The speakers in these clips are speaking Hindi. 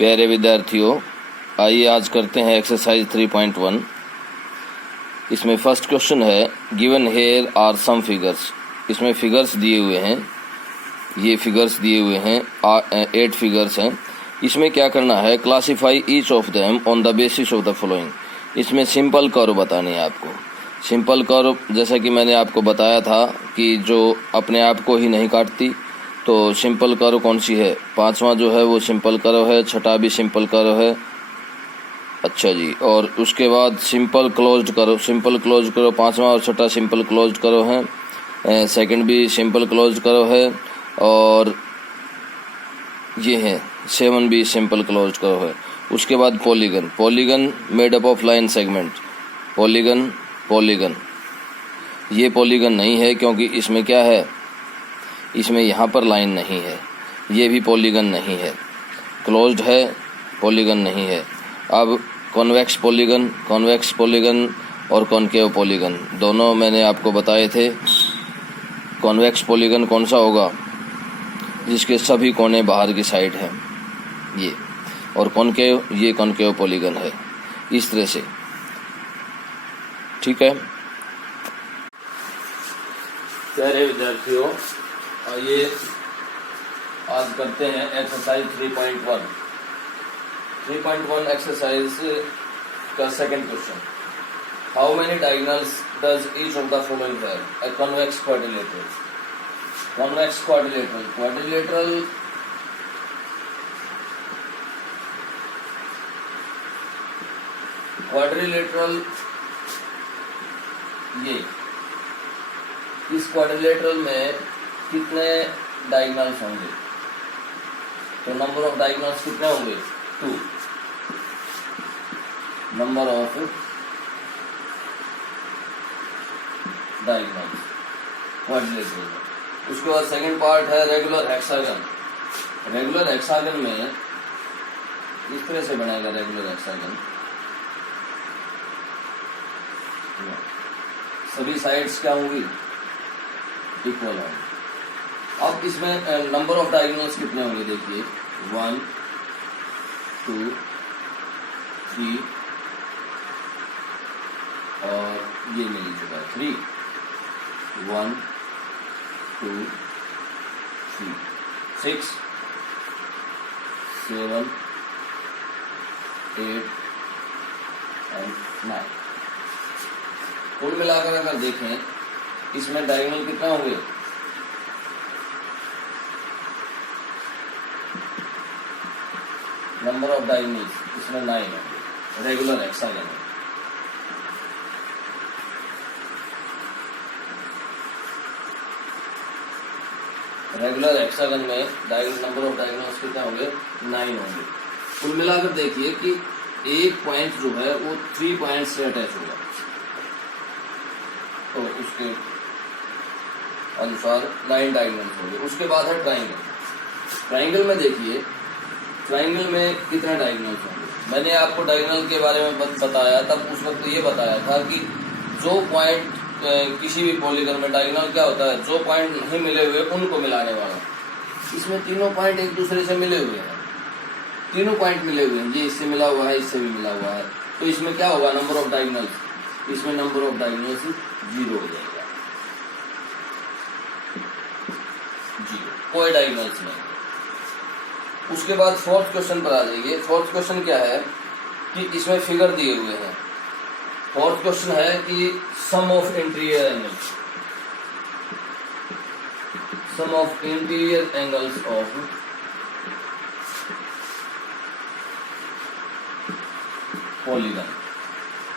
प्यारे विद्यार्थियों, आइए आज करते हैं एक्सरसाइज 3.1। इसमें फर्स्ट क्वेश्चन है given here are some figures. इसमें फिगर्स दिए हुए हैं, ये फिगर्स दिए हुए हैं, 8 फिगर्स हैं। इसमें क्या करना है, classify each of them on the basis of the following. इसमें सिंपल कर्व बतानी है आपको। सिंपल कर्व जैसा कि मैंने आपको बताया था कि जो अपने आप को ही नहीं काटती, तो सिंपल कर्व कौन सी है, 5वां जो है वो सिंपल कर्व है, 6ठा भी सिंपल कर्व है। अच्छा जी, और उसके बाद simple closed curve, simple closed curve 5वां और 6ठा सिंपल क्लोज्ड कर्व है। सेकंड भी सिंपल क्लोज्ड कर्व है, और ये है 7 भी सिंपल क्लोज्ड कर्व है। उसके बाद polygon, polygon made up of line segment, polygon polygon. ये पॉलीगन नहीं है क्योंकि इसमें क्या है, इसमें यहाँ पर लाइन नहीं है। ये भी पॉलीगन नहीं है, क्लोज्ड है, पॉलीगन नहीं है। अब कॉन्वेक्स पॉलीगन, कॉन्वेक्स पॉलीगन और कॉनकेव पॉलीगन दोनों मैंने आपको बताए थे। कॉन्वेक्स पॉलीगन कौन सा होगा, जिसके सभी कोने बाहर की साइड हैं ये, और कॉनकेव, ये कॉनकेव पॉलीगन है। इस तरह से, ठीक है प्यारे विद्यार्थियों। आइए आज करते हैं एक्सरसाइज 3.1। 3.1 एक्सरसाइज का second question, how many diagonals does each of the following have? A convex quadrilateral, convex quadrilateral, quadrilateral quadrilateral ये, इस क्वाड्रिलेटरल में कितने डायगोनल्स होंगे? तो नंबर ऑफ डायगोनल्स कितने होंगे? 2 नंबर ऑफ डायगोनल्स क्वाड्रिलेटरल में। उसके बाद सेकंड पार्ट है रेगुलर हेक्सागन। रेगुलर हेक्सागन में इस तरह से बनेगा रेगुलर हेक्सागन, सभी साइड्स क्या होंगी, इक्वल होंगी। अब इसमें नंबर ऑफ डायगोनल्स कितने होंगे, देखिए 1 2 3 और ये मिल चुका है 3, 1 2 3 6 7 8 और 9। कुल मिलाकर अगर देखें इसमें डायगोनल कितना होंगे, नंबर ऑफ डायगोनल्स इसमें 9 होंगे रेगुलर हेक्सागन में। रेगुलर हेक्सागन में नंबर ऑफ डायगोनल्स कितने होंगे, 9 होंगे। कुल मिलाकर देखिए कि एक पॉइंट जो है वो 3 पॉइंट से अटैच होगा, तो उसके अनुसार 9 डायगोनल्स होंगे। उसके बाद है ट्राइंगल। ट्राइंगल में देखिए, ट्राइंगल में कितने डायगोनल्स होंगे। मैंने आपको डायगोनल के बारे में बताया, तब उस वक्त ये बताया था कि जो पॉइंट किसी भी पॉलीगन में डायगोनल क्या होता है, जो पॉइंट नहीं मिले हुए उनको मिलाने वाला। इसमें तीनों पॉइंट एक दूसरे से मिले हुए हैं, तीनों पॉइंट मिले हुए हैं, ये इससे मिला हुआ है, इससे भी मिला हुआ है, तो इसमें क्या होगा, नंबर ऑफ डायगोनल्स, इसमें नंबर ऑफ डायगोनल्स 0 हो जाएगा, 0, कोई डायगोनल्स नहीं। उसके बाद फोर्थ क्वेश्चन पर आ जाइए। फोर्थ क्वेश्चन क्या है कि इसमें फिगर दिए हुए हैं। फोर्थ क्वेश्चन है कि sum of interior angles, sum of interior angles of polygon,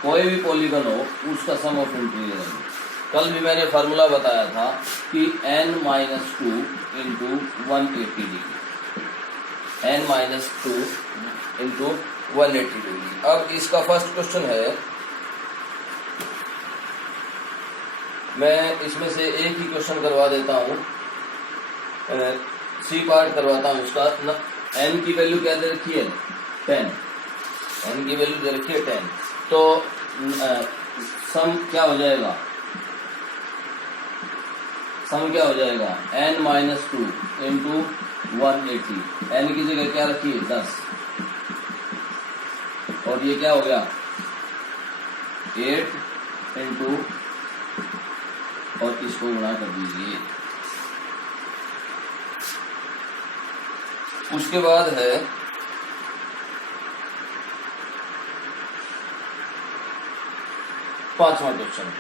कोई भी पॉलीगन हो उसका सम ऑफ इंटीरियर एंगल। कल भी मैंने फार्मूला बताया था कि n-2 into 180 degree, n-2 into 180 degree. अब इसका फर्स्ट क्वेश्चन है, मैं इसमें से एक ही क्वेश्चन करवा देता हूँ, सी पार्ट करवाता हूँ उसका। n की वैल्यू क्या दे रखी है, 10, n की वैल्यू दे रखी है 10, तो सम क्या हो जाएगा, सम क्या हो जाएगा, n-2 इंटू 180, n की जगह क्या रखिए 10, और ये क्या हो गया 8 इंटू और इसको गुणा कर दीजिए। उसके बाद है पांचवा question,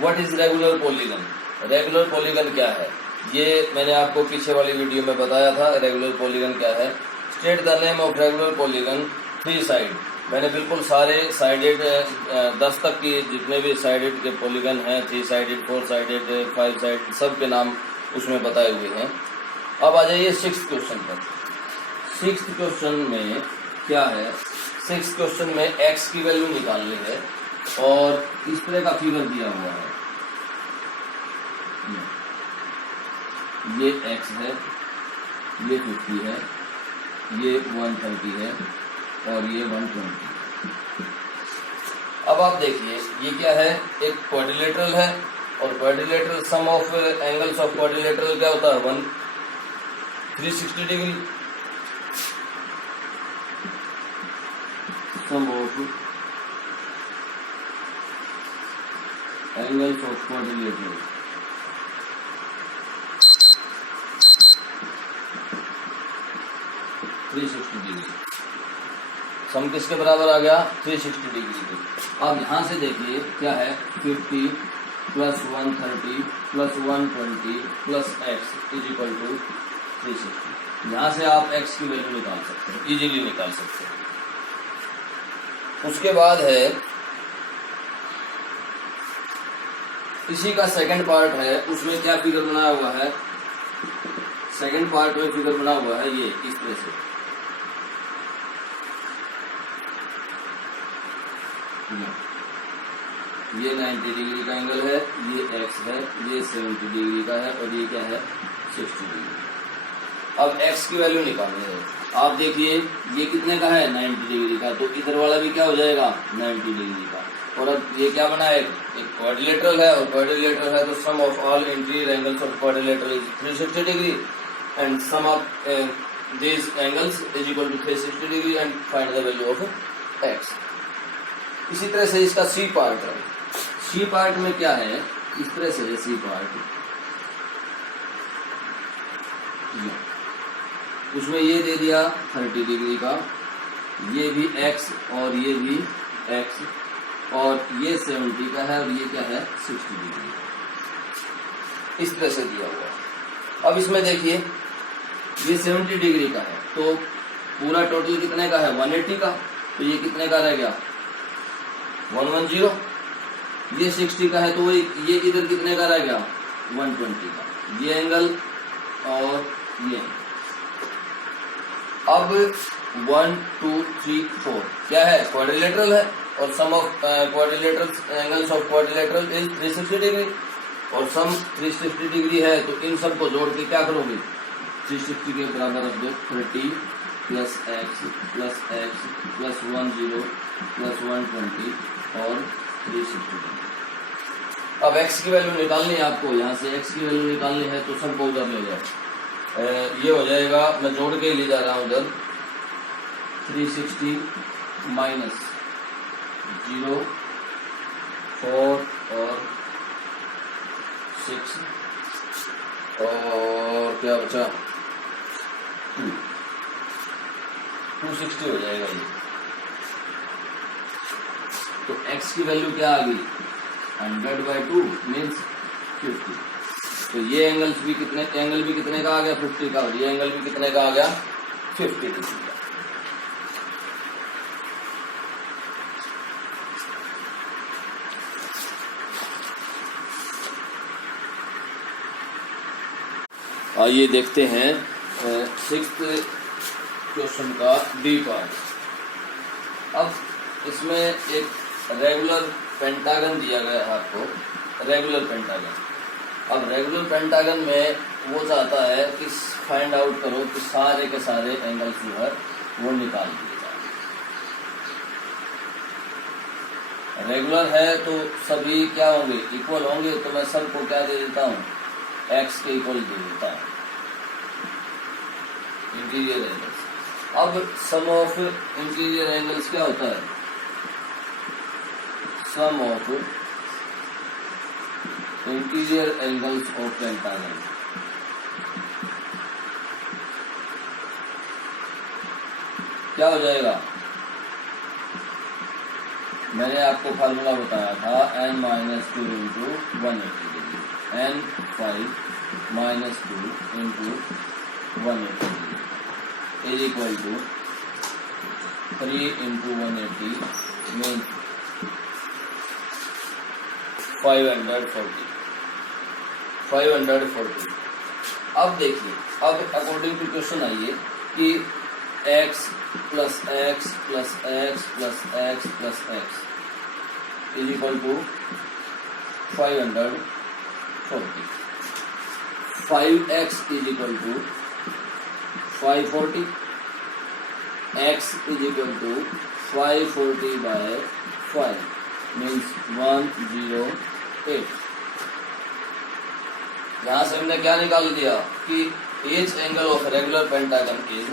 what is regular polygon. Regular polygon क्या है, ये मैंने आपको पीछे वाली वीडियो में बताया था। रेगुलर पॉलीगन क्या है, state the name of regular polygon 3 side. मैंने बिल्कुल सारे साइडेड 10 तक की जितने भी साइडेड के पॉलीगन हैं, 3 साइडेड, 4 साइडेड, 5 साइड, सब के नाम उसमें बताए हुए हैं। अब आ जाइए 6th क्वेश्चन पर। 6th क्वेश्चन में क्या है, 6th क्वेश्चन में x की वैल्यू निकालनी है और इस तरह का फिगर दिया हुआ है। ये x है, ये 50 है, ये 130 है और ये 120 है। अब आप देखिए ये क्या है, एक क्वाड्रिलेटरल है और quadrilateral sum of angles of quadrilateral क्या होता है 360 degree. Sum of angles of quadrilateral 360 degree. Sum किसके बराबर आ गया 360 डिग्री के। अब यहां से देखिए क्या है 50 plus 130 plus 120 plus x is equal to 360। यहां से आप x की वैल्यू निकाल सकते हैं, इजीली निकाल सकते हैं। उसके बाद है इसी का सेकंड पार्ट है, उसमें क्या फिगर बना हुआ है, सेकंड पार्ट में फिगर बना हुआ है ये इस तरह से। ये 90 डिग्री का एंगल है, ये x है, ये 70 डिग्री का है और ये क्या है 60 डिग्री। अब x की वैल्यू निकालनी है। आप देखिए ये कितने का है 90 डिग्री का, तो इधर वाला भी क्या हो जाएगा 90 डिग्री का। और अब ये क्या बना है, एक क्वाड्रिलेटरल है और क्वाड्रिलेटरल है तो sum of all interior angles of quadrilateral is 360 degree and sum of this angles is equal to 360 degree and find the value of x। इसी तरह से इसका सी पार्ट है। सी पार्ट में क्या है, इस तरह से सी पार्ट, उसमें ये दे दिया 30 डिग्री का, ये भी x और ये भी x और ये 70 का है और ये क्या है 60 डिग्री, इस तरह से दिया हुआ है। अब इसमें देखिए ये 70 डिग्री का है तो पूरा टोटल कितने का है 180 का, तो ये कितने का रह गया 110। ये 60 का है तो ये इधर कितने का रह गया 120 का, ये एंगल और ये। अब 1 2 3 4 क्या है क्वाड्रिलेटरल है और sum of quadrilateral angles of quadrilateral is 360 degree और सम 360 डिग्री है, तो इन सब को जोड़ के क्या करोगे 360 के बराबर रख दो 30 plus x plus x plus 10 plus 120 और 360। अब x की वैल्यू निकालनी है आपको, यहाँ से x की वैल्यू निकालनी है तो सबको उधर ले जाओ। ये हो जाएगा, मैं जोड़ के ले जा रहा हूँ उधर 360 माइनस 0 4 और 6 और क्या बचा 260 हो जाएगा ये। तो x की वैल्यू क्या आ गई 100/2 मीन्स 50। तो ये एंगल भी कितने का आ गया 50 का और ये एंगल भी कितने का आ गया 50 डिग्री का। आइए देखते हैं 6th क्वेश्चन का डी पार्ट। अब इसमें एक रेगुलर पेंटागन दिया गया है आपको, रेगुलर पेंटागन। अब रेगुलर पेंटागन में वो चाहता है कि फाइंड आउट करो कि सारे के सारे एंगल्स जो है वो निकाल दिए जाए। रेगुलर है तो सभी क्या होंगे इक्वल होंगे, तो मैं सबको क्या दे देता हूँ x के इक्वल दे देता हूँ इंटीरियर एंगल्स। अब सम ऑफ इंटीरियर एंगल्स क्या होता है sum of interior angles of pentagon. क्या हो जाएगा? मैंने आपको फार्मूला बताया था n - 2 into 180 degree, n 5 - 2 into 180 degree is equal to 3 into 180 mean 540। अब देखिए, अब अकॉर्डिंग टू क्वेश्चन आइए कि x plus x plus x plus x plus x is equal to 540। 5x is equal to 540, x is equal to 540 by 5 means 108। यहाँ से हमने क्या निकाल दिया कि each angle of regular pentagon is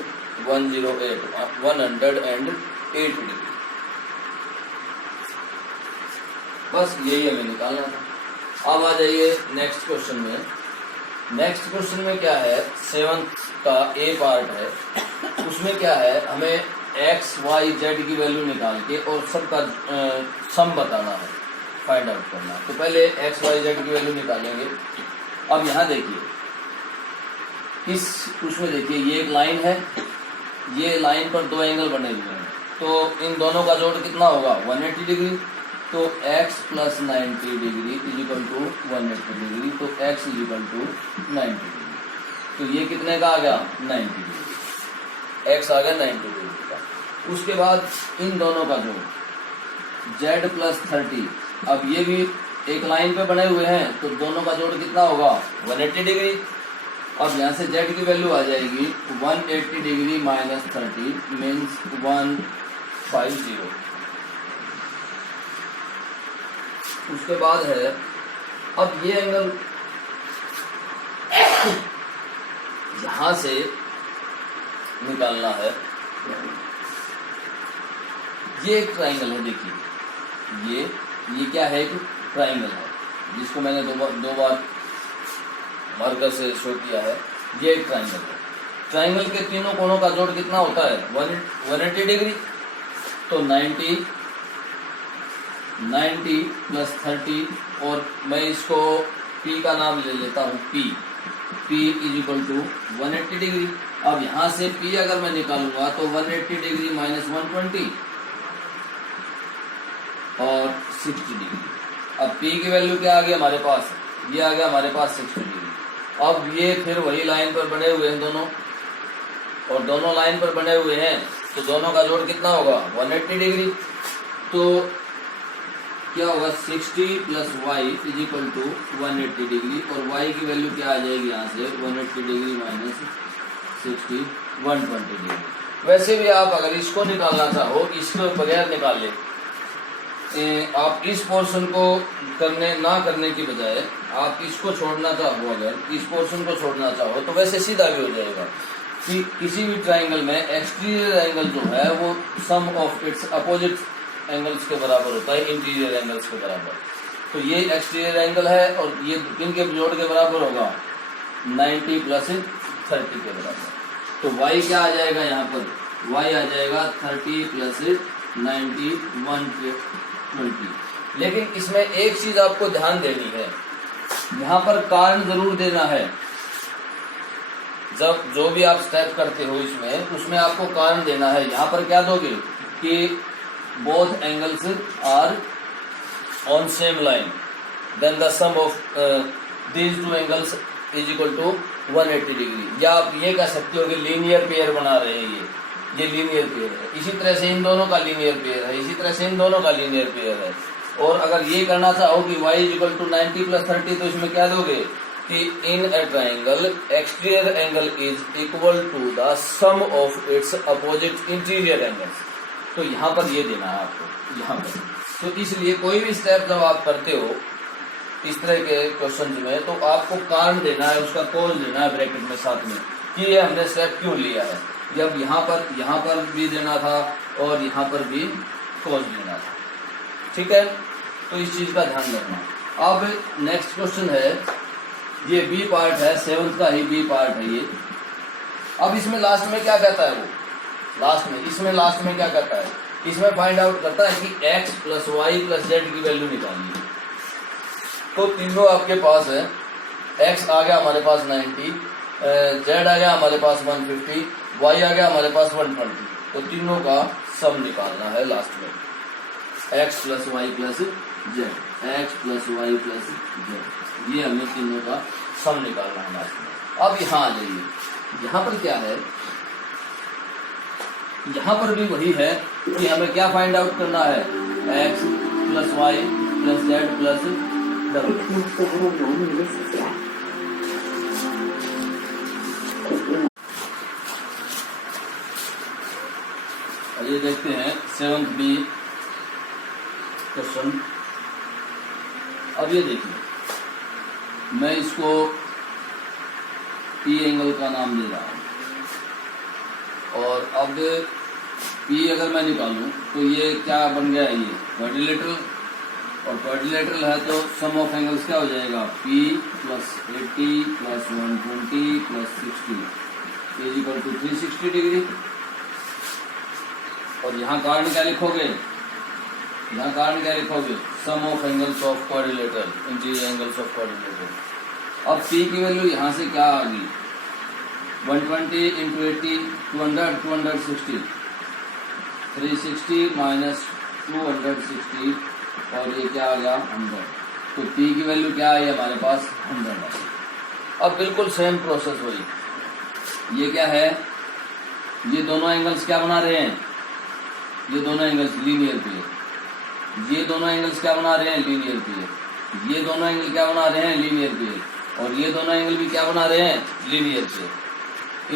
108 degree. बस यही हमें निकालना था। अब आ जाइए नेक्स्ट क्वेश्चन में। नेक्स्ट क्वेश्चन में क्या है, 7th का ए पार्ट है। उसमें क्या है, हमें एक्स वाई जेड की वैल्यू निकाल के और सबका सम बताना है, फाइंड आउट करना है। तो पहले एक्स वाई जेड की वैल्यू निकालेंगे। अब यहाँ देखिए, इस उसमें देखिए ये एक लाइन है, ये लाइन पर दो एंगल बने हुए हैं, तो इन दोनों का जोड़ कितना होगा? 180 डिग्री। तो x plus 90 degree is equal to 180 degree, तो x is equal to 90 degree. तो ये कितने का आ गया? 90 डिग्री। x आ गया 90 डिग्री का। उसके बाद इन दोनों का जोड़ z प्लस 30। अब ये भी एक लाइन पे बने हुए हैं, तो दोनों का जोड़ कितना होगा? 180 डिग्री। अब यहाँ से z की वैल्यू आ जाएगी 180 डिग्री माइनस 30 मीन्स 150। उसके बाद है, अब ये एंगल यहां से निकालना है। ये एक ट्राइंगल है, देखिए ये क्या है? एक ट्राइंगल है, जिसको मैंने दो बार मार्कर से शो किया है। ये एक ट्राइंगल है। ट्राइंगल के तीनों कोनों का जोड़ कितना होता है? 180 डिग्री। तो 90 प्लस 30, और मैं इसको P का नाम ले लेता हूँ, P is equal to 180 degree. अब यहाँ से P अगर मैं निकालूंगा तो 180 डिग्री माइनस 120 और 60 डिग्री। अब P की वैल्यू क्या आ गई हमारे पास? ये आ गया हमारे पास 60 डिग्री। अब ये फिर वही लाइन पर बने हुए हैं दोनों, और दोनों लाइन पर बने हुए हैं, तो दोनों का जोड़ कितना होगा? 180 डिग्री। तो क्या होगा? 60 plus y is equal to 180 degree, और वाई की वैल्यू क्या आ जाएगी यहाँ से? 180 डिग्री माइनस 60 120 डिग्री। वैसे भी आप अगर इसको निकालना चाहो, इसको बगैर निकाल ले, आप इस पोर्शन को ना करने की बजाय आप इसको छोड़ना चाहो, अगर इस पोर्शन को छोड़ना चाहो तो वैसे सीधा भी हो जाएगा कि किसी भी ट्राइंगल में एक्सटीरियर एंगल जो है वो सम ऑफ इट्स अपोजिट एंगल्स के बराबर होता है, इंटीरियर एंगल्स के बराबर। तो ये एक्सटीरियर एंगल है और ये इनके जोड़ के बराबर होगा 90 प्लस 30 के बराबर। तो y क्या आ जाएगा यहाँ पर? y आ जाएगा 30 प्लस 90 120। लेकिन इसमें एक चीज आपको ध्यान देनी है, यहाँ पर कारण जरूर देना है। जब जो भी आप स्टेप करते हो इसमें, उसमें आपको कारण देना है। यहाँ पर क्या दोगे कि both angles are on same line, then the sum of these two angles is equal to 180 degree. या आप ये कह सकते हो कि लीनियर पेयर बना रहे हैं, ये लीनियर पेयर है। इसी तरह से इन दोनों का लीनियर पेयर है, इसी तरह से इन दोनों का लीनियर पेयर है। और अगर ये करना चाहो कि y is equal to 90 plus 30, तो इसमें क्या दोगे कि in a triangle exterior angle is equal to the sum of its opposite interior angles. तो यहाँ पर ये देना है आपको यहाँ पर। तो इसलिए कोई भी स्टेप जब आप करते हो इस तरह के क्वेश्चन में, तो आपको कारण देना है, उसका कॉज देना है ब्रैकेट में साथ में कि ये हमने स्टेप क्यों लिया है। जब यहाँ पर भी देना था और यहाँ पर भी कॉज देना था। ठीक है। तो इस चीज का ध्यान रखना। अब नेक्स्ट क्वेश्चन है, ये बी पार्ट है, 7th का ही बी पार्ट है ये। अब इसमें लास्ट में क्या कहता है वो, लास्ट में क्या कहता है, इसमें फाइंड आउट करता है कि x plus y plus z की वैल्यू निकालनी है। तो तीनों आपके पास है, x आ गया हमारे पास 90, z आ गया हमारे पास 150, y आ गया हमारे पास 120। तो तीनों का सम निकालना है लास्ट में, x plus y plus z, x plus y plus z, ये हमें तीनों का सम निकालना है लास्ट में। अब यहाँ आ जाइए, यहाँ पर क्या है, यहाँ पर भी वही है कि हमें क्या फाइंड आउट करना है, x plus y plus z plus डब्ल्यू। ये देखते हैं 7th बी क्वेश्चन। अब ये देखिए, मैं इसको पी एंगल का नाम दे रहा हूं, और अब पी अगर मैं निकालूं तो ये क्या बन गया है, ये क्वाड्रिलेटरल, और क्वाड्रिलेटरल है तो सम ऑफ एंगल्स क्या हो जाएगा, P plus 80 plus 120 plus 60 is equal to 360 degree. और यहाँ कारण क्या लिखोगे, sum of angles of quadrilateral, interior angles of quadrilateral. अब P की वैल्यू यहाँ से क्या आ गई, 120 इंटू 80 260, 360 माइनस 260, और ये क्या आ गया 100। तो P की वैल्यू क्या है हमारे पास 100 है। अब बिल्कुल सेम प्रोसेस हुई, ये क्या है, ये दोनों एंगल्स क्या बना रहे हैं, ये दोनों एंगल्स लीनियर पेयर, ये दोनों एंगल्स क्या बना रहे हैं, लीनियर पेयर, ये दोनों एंगल क्या बना रहे हैं, लीनियर पेयर, और ये दोनों एंगल भी क्या बना रहे हैं, लीनियर पेयर।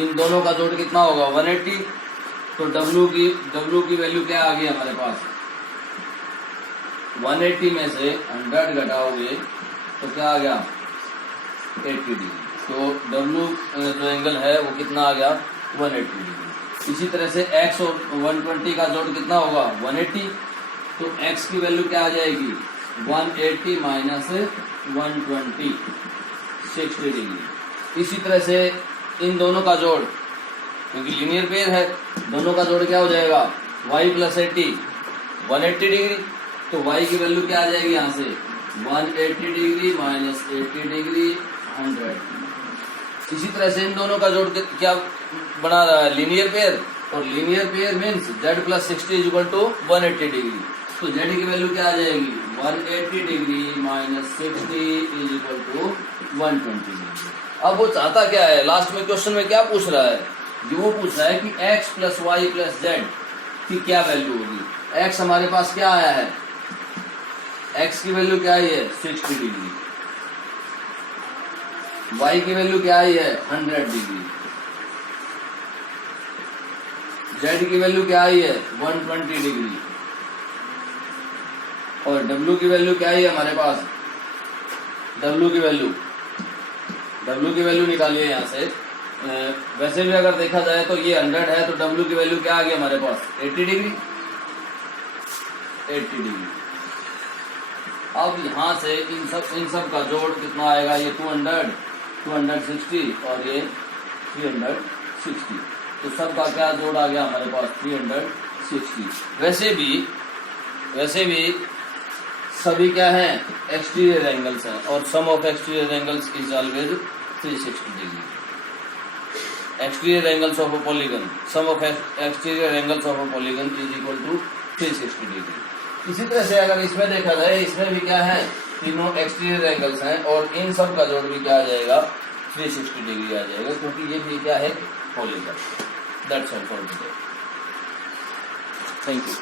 इन दोनों का जोड़ कितना होगा 180। तो W की वैल्यू क्या आ गई हमारे पास, 180 में से 100 घटाओगे तो क्या आ गया 80 डिग्री। तो W जो एंगल है वो कितना आ गया 180 डिग्री। इसी तरह से x और 120 का जोड़ कितना होगा 180। तो x की वैल्यू क्या आ जाएगी 180 माइनस 120 60 डिग्री। इसी तरह से इन दोनों का जोड़, क्योंकि लीनियर पेयर है, दोनों का जोड़ क्या हो जाएगा y प्लस 80 180 डिग्री। तो y की वैल्यू क्या आ जाएगी यहाँ से 180 डिग्री माइनस 80 डिग्री 100। इसी तरह से इन दोनों का जोड़ क्या बना रहा है लीनियर पेयर, और linear pair means z plus 60 is equal to 180 degree. तो z की वैल्यू क्या आ जाएगी 180 degree minus 60 is equal to 120 degree. अब वो चाहता क्या है, लास्ट में क्वेश्चन में क्या पूछ रहा है, वो पूछ रहा है कि x plus y plus z की क्या वैल्यू होगी। x हमारे पास क्या आया है, x की वैल्यू क्या आई है 60 डिग्री, y की वैल्यू क्या आई है 100 डिग्री, z की वैल्यू क्या आई है 120 डिग्री, और w की वैल्यू क्या आई है हमारे पास, w की वैल्यू निकालिए यहाँ से। वैसे भी अगर देखा जाए तो ये 100 है, तो w की वैल्यू क्या आ गई हमारे पास 80 डिग्री। अब यहाँ से इन सब का जोड़ कितना आएगा, ये 260 और ये 360। तो सब का क्या जोड़ आ गया हमारे पास 360। वैसे भी सभी क्या हैं एक्सटीरियर एंगल्स हैं, और sum of exterior angles is always 360 degree. Exterior angles of a polygon, sum of exterior angles of a polygon is equal to 360 degree. इसी तरह से अगर इसमें देखा जाए, इसमें भी क्या है तीनों एक्सटीरियर एंगल्स हैं, और इन सब का जोड़ भी क्या आ जाएगा 360 डिग्री आ जाएगा, क्योंकि ये भी क्या है polygon. That's all for today. Thank you.